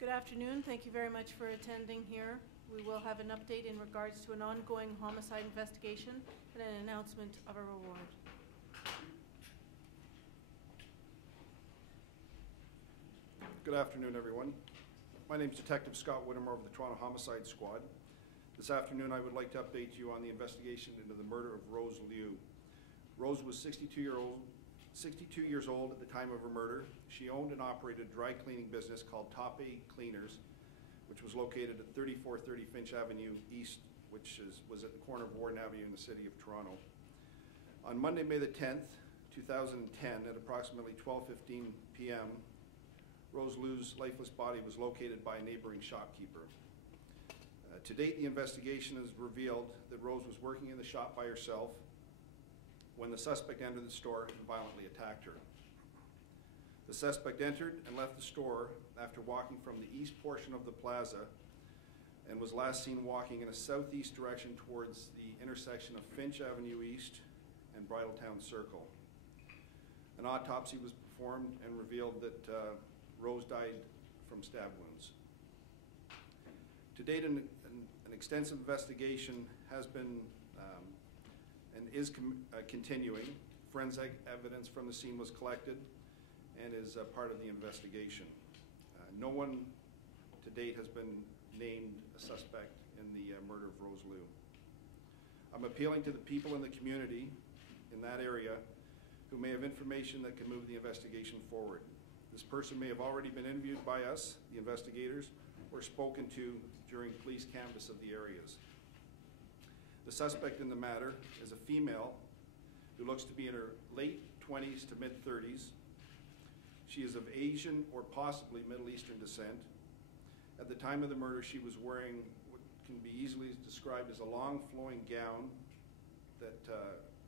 Good afternoon. Thank you very much for attending here. We will have an update in regards to an ongoing homicide investigation and an announcement of a reward. Good afternoon, everyone. My name is Detective Scott Whittemore of the Toronto Homicide Squad. This afternoon, I would like to update you on the investigation into the murder of Rose Liu. Rose was 62 years old at the time of her murder. She owned and operated a dry cleaning business called Top A Cleaners, which was located at 3430 Finch Avenue East, which was at the corner of Warden Avenue in the city of Toronto. On Monday, May the 10th, 2010, at approximately 12:15 p.m., Rose Liu's lifeless body was located by a neighboring shopkeeper. To date, the investigation has revealed that Rose was working in the shop by herself when the suspect entered the store and violently attacked her. The suspect entered and left the store after walking from the east portion of the plaza and was last seen walking in a southeast direction towards the intersection of Finch Avenue East and Bridletown Circle. An autopsy was performed and revealed that Rose died from stab wounds. To date, an extensive investigation has been and is continuing. Forensic evidence from the scene was collected and is part of the investigation. No one to date has been named a suspect in the murder of Rose Liu. I'm appealing to the people in the community in that area who may have information that can move the investigation forward. This person may have already been interviewed by us, the investigators, or spoken to during police canvass of the areas. The suspect in the matter is a female who looks to be in her late 20s to mid 30s. She is of Asian or possibly Middle Eastern descent. At the time of the murder, she was wearing what can be easily described as a long flowing gown that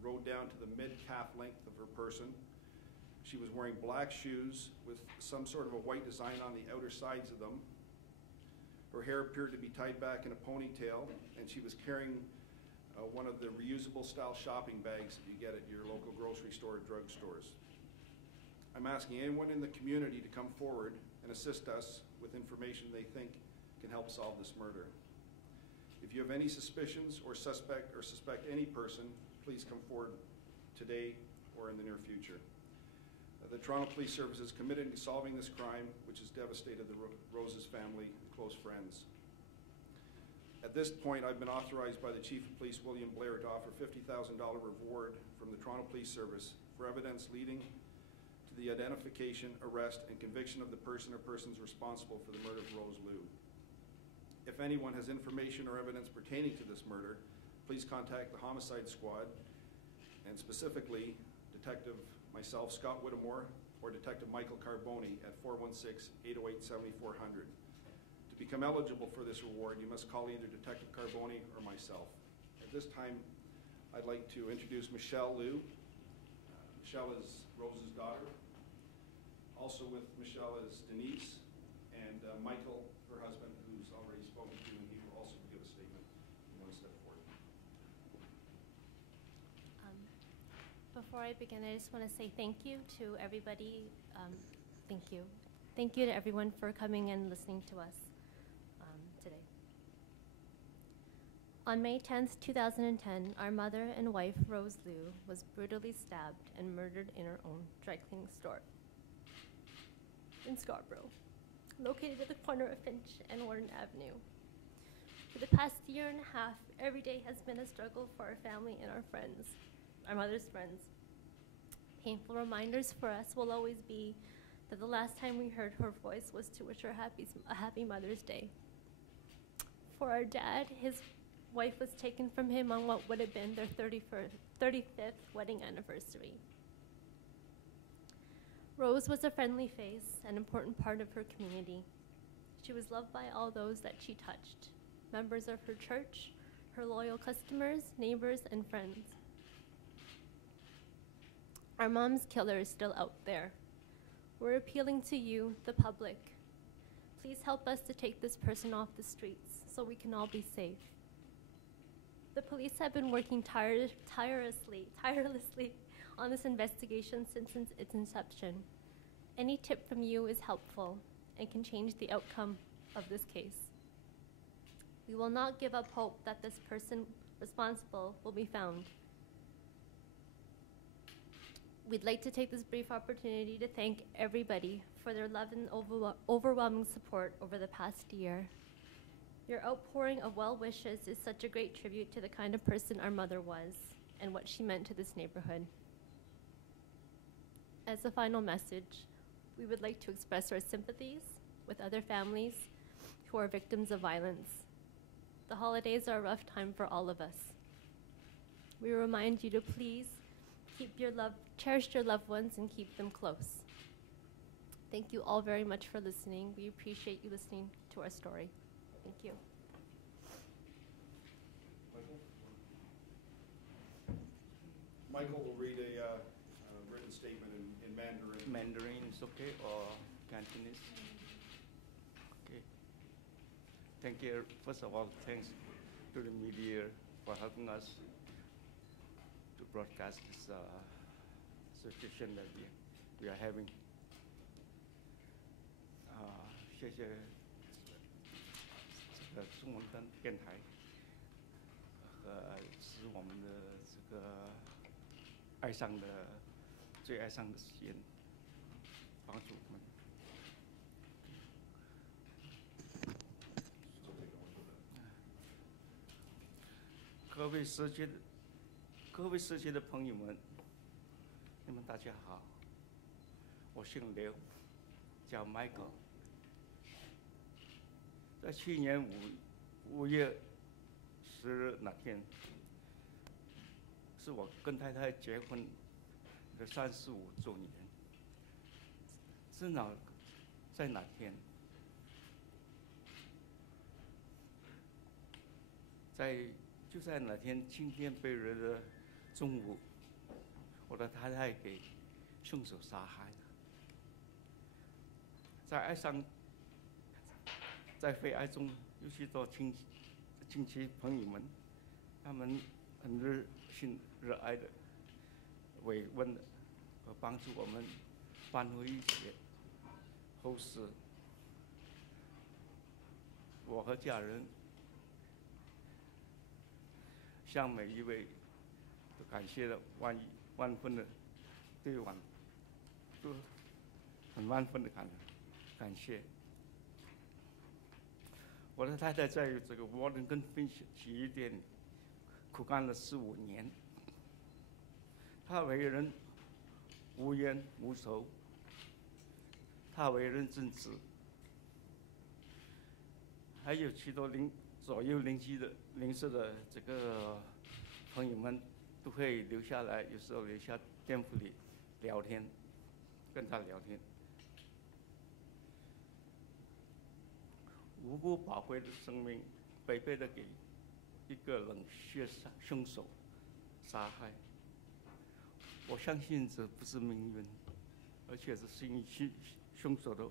rode down to the mid-calf length of her person. She was wearing black shoes with some sort of a white design on the outer sides of them. Her hair appeared to be tied back in a ponytail, and she was carrying one of the reusable style shopping bags that you get at your local grocery store or drugstores. I'm asking anyone in the community to come forward and assist us with information they think can help solve this murder. If you have any suspicions or suspect any person, please come forward today or in the near future. The Toronto Police Service is committed to solving this crime, which has devastated the Rose's family and close friends. At this point, I've been authorized by the Chief of Police, William Blair, to offer $50,000 reward from the Toronto Police Service for evidence leading to the identification, arrest, and conviction of the person or persons responsible for the murder of Rose Liu. If anyone has information or evidence pertaining to this murder, please contact the Homicide Squad, and specifically myself, Scott Whittemore, or Detective Michael Carboni at 416-808-7400. To become eligible for this reward, you must call either Detective Carboni or myself. At this time, I'd like to introduce Michelle Liu. Michelle is Rose's daughter. Also with Michelle is Denise and Michael, her husband, who's already spoken to, and he will also give a statement in one step forward. Before I begin, I just want to say thank you to everybody. Thank you. Thank you to everyone for coming and listening to us today. On May 10th, 2010, our mother and wife, Rose Liu, was brutally stabbed and murdered in her own dry cleaning store in Scarborough, located at the corner of Finch and Warden Avenue. For the past year and a half, every day has been a struggle for our family and our friends. Our mother's friends. Painful reminders for us will always be that the last time we heard her voice was to wish her a happy Mother's Day. For our dad, his wife was taken from him on what would have been their 35th wedding anniversary. Rose was a friendly face, an important part of her community. She was loved by all those that she touched, members of her church, her loyal customers, neighbors, and friends. Our mom's killer is still out there. We're appealing to you, the public. Please help us to take this person off the streets so we can all be safe. The police have been working tirelessly on this investigation since its inception. Any tip from you is helpful, and can change the outcome of this case. We will not give up hope that this person responsible will be found. We'd like to take this brief opportunity to thank everybody for their love and overwhelming support over the past year. Your outpouring of well wishes is such a great tribute to the kind of person our mother was and what she meant to this neighborhood. As a final message, we would like to express our sympathies with other families who are victims of violence. The holidays are a rough time for all of us. We remind you to please cherish your loved ones and keep them close. Thank you all very much for listening. We appreciate you listening to our story. Thank you. Michael will read a written statement in Mandarin. Mandarin is okay, or Cantonese? Okay. Thank you. First of all, thanks to the media for helping us to broadcast this situation that we are having. 谢谢这个中文电台和使我们的这个最爱上的时间，帮助我们。各位社区的朋友们，你们大家好，我姓刘，叫 Michael。在去年5月10日那天，是我跟太太结婚的35周年。正好在那天，就在那天晴天霹雳的中午，我的太太给凶手杀害了。在非爱中有许多亲戚朋友们，他们很热心热爱的慰问的和帮助我们挽回一些后事。我和家人向每一位都感谢了万分的对我都很万分的感谢。我的太太在这个沃伦根分洗衣店苦干了15年，她为人无冤无仇，她为人正直，还有许多左右邻舍的这个朋友们都会留下来，有时候留下店铺里聊天，跟她聊天。无辜宝贵的生命被的给一个冷血凶手杀害，我相信这不是命运，而且是因为凶手的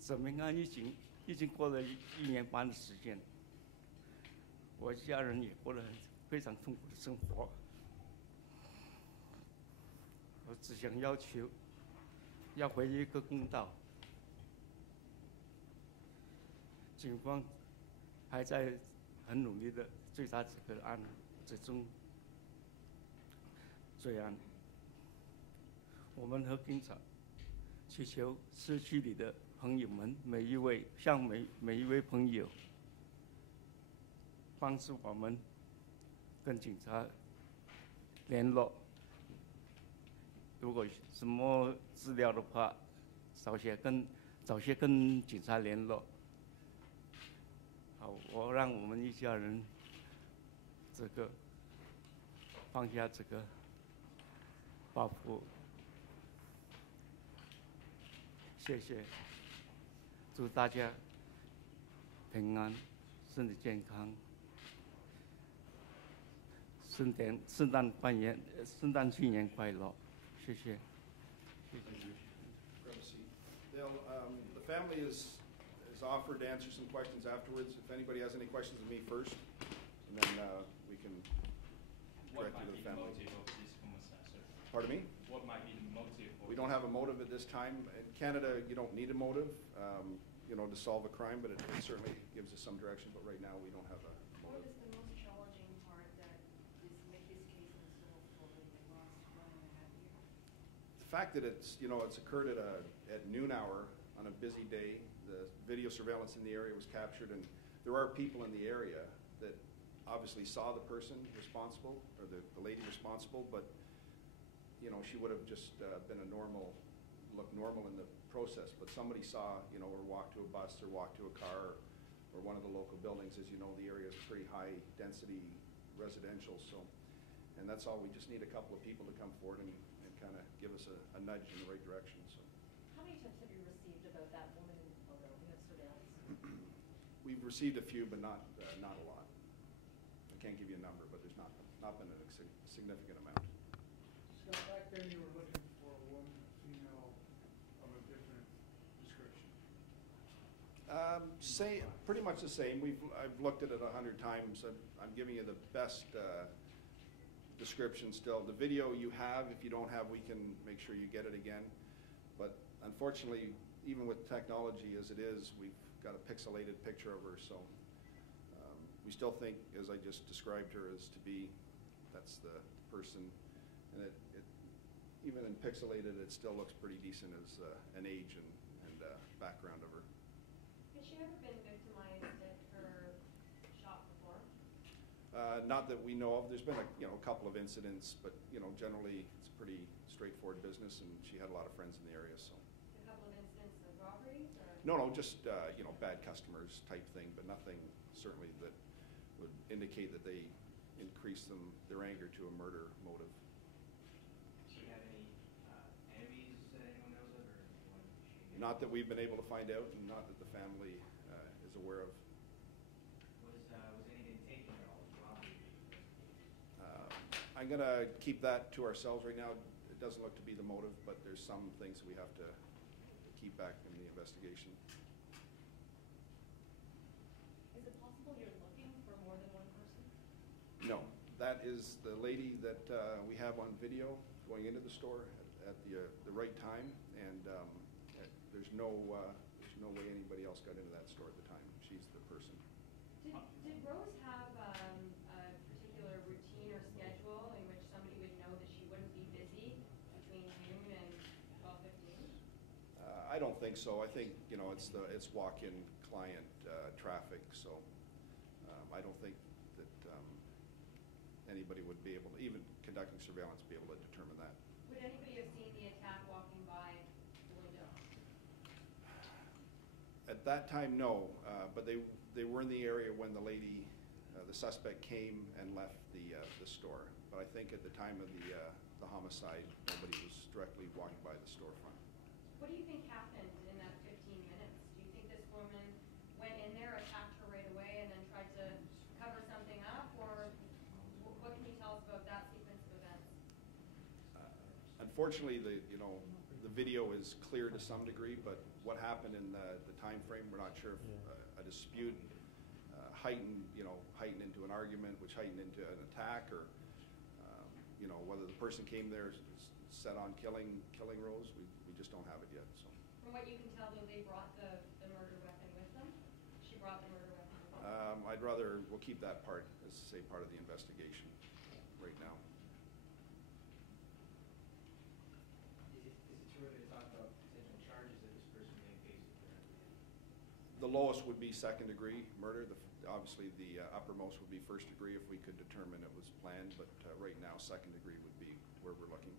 这命案已经过了1年半的时间，我家人也过了非常痛苦的生活。我只想要求要回一个公道。警方还在很努力的追查这个案这宗罪案。我们和警察祈求社区里的朋友们，每一位朋友帮助我们跟警察联络。如果什么资料的话，早些跟警察联络。好，让我们一家人这个放下这个包袱。谢谢，祝大家平安，身体健康。圣诞新年快乐！谢谢。Grab a seat. The family is offered to answer some questions afterwards. If anybody has any questions of me first, and then we can What directly might to be the the family. motive of this homicide, sir? Pardon me? What might be the motive? We don't have a motive at this time. In Canada, you don't need a motive, to solve a crime, but it certainly gives us some direction. But right now, we don't have a What motive. is the most challenging part that make this case unsolved for the last 1.5 years? The fact that it's occurred at noon hour on a busy day, the video surveillance in the area was captured, and there are people in the area that obviously saw the person responsible, or the lady responsible, but, she would have just been looked normal in the process, but somebody saw, her walk to a bus or walk to a car or one of the local buildings. As you know, the area is pretty high density residential, so, and that's all. We just need a couple of people to come forward and kind of give us a nudge in the right direction, so. How many tips have you received about that woman in the photo in the surveillance? We've received a few, but not a lot. I can't give you a number, but there's not been a significant amount. Scott, back then you were looking for a woman, a female of a different description. Pretty much the same. I've looked at it 100 times. I'm giving you the best description still. The video you have, if you don't have, we can make sure you get it again. But unfortunately, even with technology as it is, we've got a pixelated picture of her. So we still think, as I just described her, as to be, that's the person. And it even in pixelated, it still looks pretty decent as an age and background of her. Has she ever been victimized at her shop before? Not that we know of. There's been a couple of incidents, but generally it's a pretty straightforward business, and she had a lot of friends in the area. So. A couple of incidents of robberies, or? No, just bad customers type thing, but nothing certainly that would indicate that they increase their anger to a murder motive. Do you have any enemies that anyone knows of, or anyone she? Not that we've been able to find out, and not that the family is aware of. Was anything taken at all? Robbery? I'm going to keep that to ourselves right now. It doesn't look to be the motive, but there's some things we have to keep back in the investigation. Is it possible you're looking for more than one person? No, that is the lady that we have on video going into the store at the right time, and there's no way anybody else got into that store at the time. She's the person. Did Rose have a particular routine or schedule in which somebody would know that she wouldn't be busy between noon and 12:15? I don't think so. I think it's walk-in client traffic, so I don't think that anybody would be able to, even conducting surveillance, be able to determine that. Would anybody have seen the attack walking by the window? At that time, no, but they were in the area when the lady, the suspect, came and left the store. But I think at the time of the homicide, nobody was directly walking by the storefront. What do you think happened in that 15 minutes? Do you think this woman went in there, attacked her right away, and then tried to cover something up? Or what can you tell us about that sequence of events? Unfortunately, the video is clear to some degree, but what happened in the time frame, we're not sure if a dispute heightened into an argument, which heightened into an attack, or whether the person came there set on killing Rose. We just don't have it yet. So. From what you can tell, though, they brought the murder weapon with them? She brought the murder weapon with them? We'll keep that part as, say, part of the investigation right now. Is it too early to talk about potential charges that this person may face? The lowest would be second degree murder. Obviously, the uppermost would be first degree if we could determine it was planned, but right now, second degree would be where we're looking.